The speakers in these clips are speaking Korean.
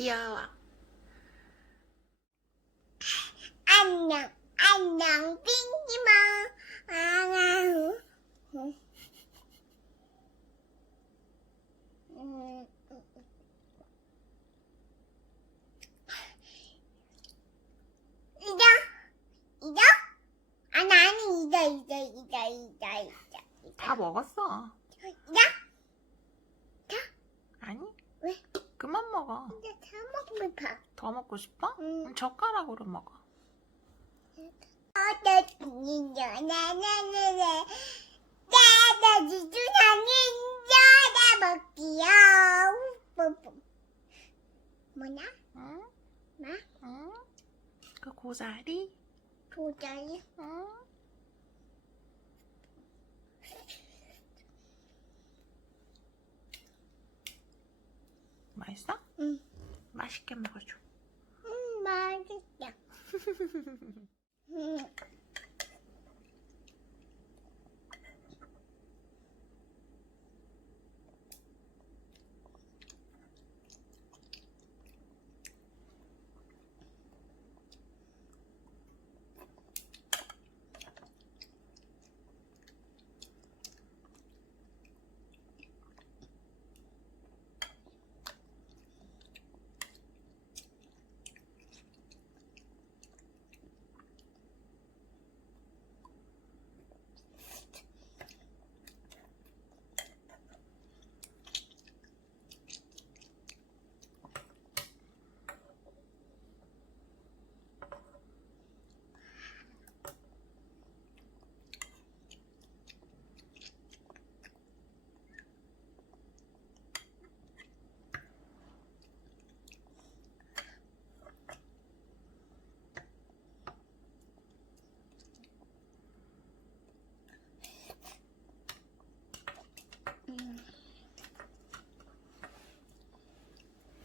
귀여워. 안녕, 안녕, 핑키몽. 안녕. 이거? 아니, 이거. 다 먹었어. 이거? 아니? 왜? 그만 먹어. 이제 다 먹으면 봐. 더 먹고 싶어? 응. 그럼 젓가락으로 먹어. 뭐냐? 응? 뭐? 응? 그 고사리? 도저히? 응? 맛있어? 응. 맛있게 먹어줘. 맛있다.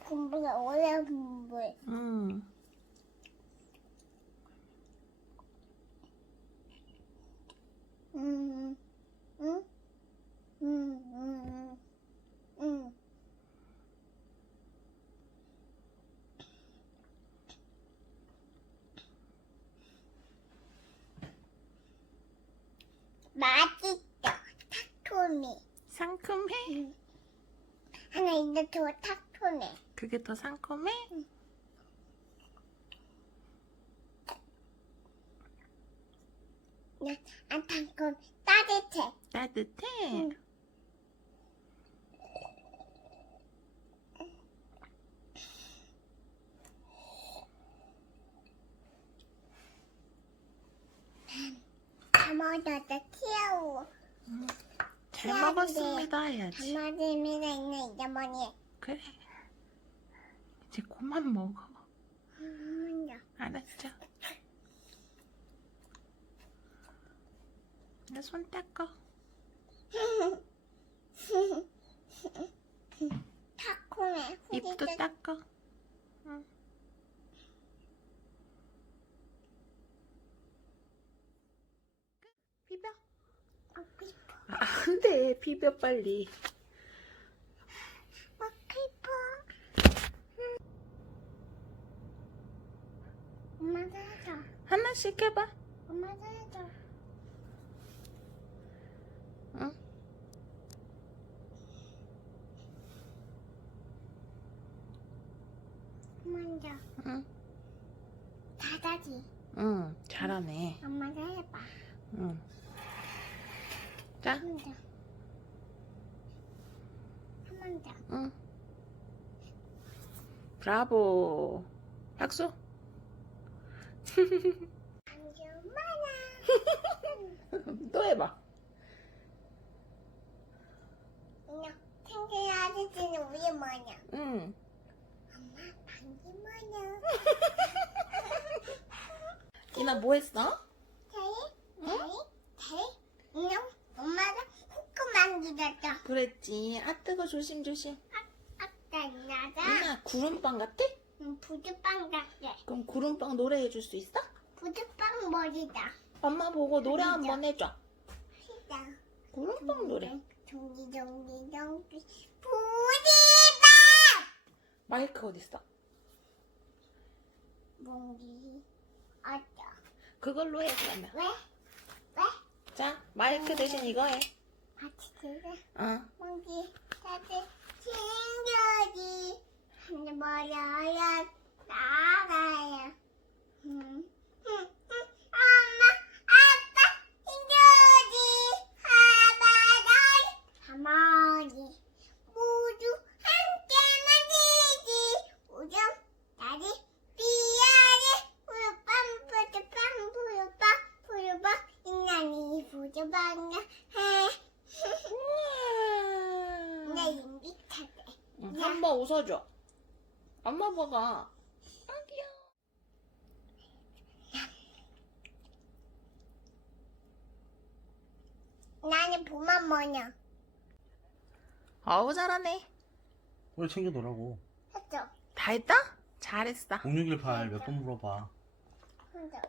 공부가 오래 공부해. 응. 응. 맛있어. 탁토미. 상큼해? 하나 이제 더 탁토미. 그게 더 상큼해? 안 탁토미. 따뜻해. 따뜻해? 응. 다 먹어도 귀여워. 잘 먹었습니다 해야지. 담아집니다 있는 이자머니. 그래. 이제 그만 먹어. 먼저. 알았죠? 나 손 닦아. 타코네. 입도 닦아. 응. 비벼. 먹고 싶어. 안 돼. 비벼 빨리. 먹고 싶어. 엄마도 해줘. 하나씩 해봐. 엄마도 해줘. 응? 먼저. 응. 다다지. 응. 잘하네. 엄마도 해봐. 응. 자. 먼저. 한 번 더. 응. 브라보. 박수. 안주 많아. 또 해봐. 그냥 생일 아저씨는 우리 뭐냐? 응. 엄마 반지 뭐냐? 이나 뭐 했어? 다리? 그냥 엄마가 후크 만지셨다. 그랬지. 아 뜨거 조심조심. 아까 나가 이나 구름빵 같아? 부드빵 같아. 그럼 구름빵 노래 해줄 수 있어? 부드빵 머리다. 엄마 보고 노래 한번 해줘. 시다. 구름빵 노래. 종기 부디빵. 마이크 어딨어? 몽기. 어쩌. 그걸로 해, 그러면. 왜? 왜? 자, 마이크 대신 이거 해. 같이 들어. 어. 몽기. 다들 챙겨지. 하늘 버려요. 나가요. 엄마, 아빠, 챙겨지. 할머니 모두 함께 만들지. 우정, 다리, 비아리, 부르빵, 부르빵, 부르빵, 부르빵, 인간이 부르빵이야. 내 인비 타게. 응, 한번 웃어줘. 엄마 보고. 아, 귀여워. 나는 보만 뭐냐? 어우, 잘하네. 빨리 챙겨 놓으라고. 했죠? 다 했다? 잘했어. 0618 몇 번 물어봐. 혼자.